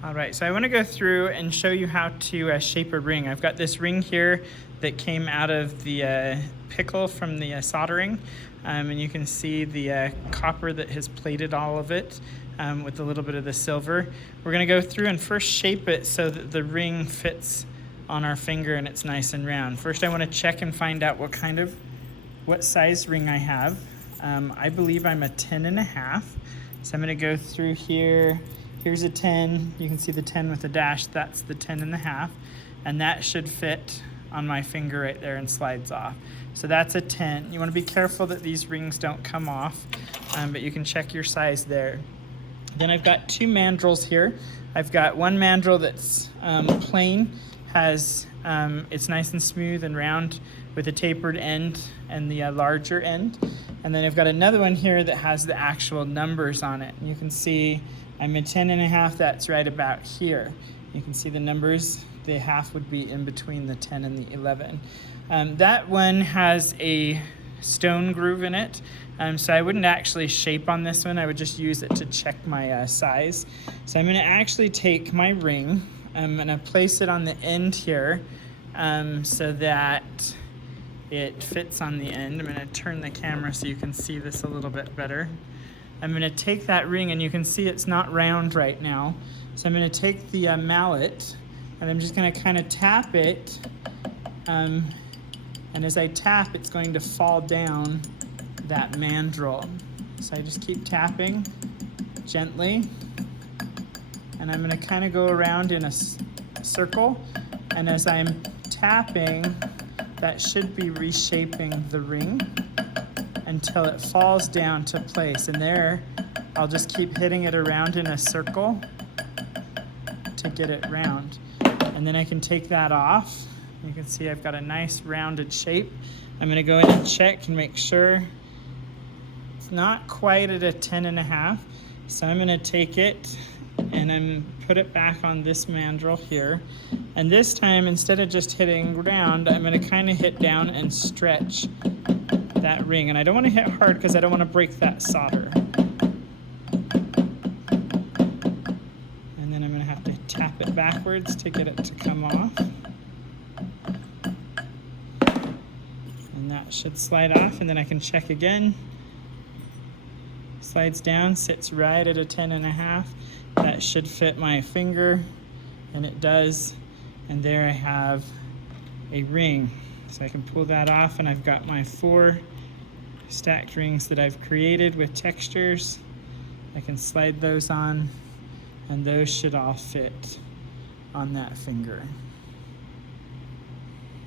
All right, so I want to go through and show you how to shape a ring. I've got this ring here that came out of the pickle from the soldering, and you can see the copper that has plated all of it with a little bit of the silver. We're going to go through and first shape it so that the ring fits on our finger and it's nice and round. First, I want to check and find out what size ring I have. I believe I'm a 10.5, so I'm going to go through here. Here's a 10, you can see the 10 with the dash, that's the 10.5, and that should fit on my finger right there and slides off. So that's a 10. You want to be careful that these rings don't come off, but you can check your size there. Then I've got two mandrels here. I've got one mandrel that's plain, it's nice and smooth and round with a tapered end and the larger end. And then I've got another one here that has the actual numbers on it. And you can see I'm a 10.5, that's right about here. You can see the numbers, the half would be in between the 10 and the 11. That one has a stone groove in it, so I wouldn't actually shape on this one, I would just use it to check my size. So I'm gonna actually take my ring, I'm gonna place it on the end here so that it fits on the end. I'm gonna turn the camera so you can see this a little bit better. I'm going to take that ring, and you can see it's not round right now. So I'm going to take the mallet, and I'm just going to kind of tap it. And as I tap, it's going to fall down that mandrel. So I just keep tapping gently. And I'm going to kind of go around in a circle. And as I'm tapping, that should be reshaping the ring until it falls down to place. And there, I'll just keep hitting it around in a circle to get it round. And then I can take that off. You can see I've got a nice rounded shape. I'm gonna go in and check and make sure it's not quite at a 10.5. So I'm gonna take it and put it back on this mandrel here. And this time, instead of just hitting round, I'm gonna kind of hit down and stretch that ring. And I don't want to hit hard because I don't want to break that solder. And then I'm going to have to tap it backwards to get it to come off. And that should slide off, and then I can check again. Slides down, sits right at a 10.5. That should fit my finger, and it does. And there I have a ring. So I can pull that off, and I've got my 4 stacked rings that I've created with textures. I can slide those on, and those should all fit on that finger.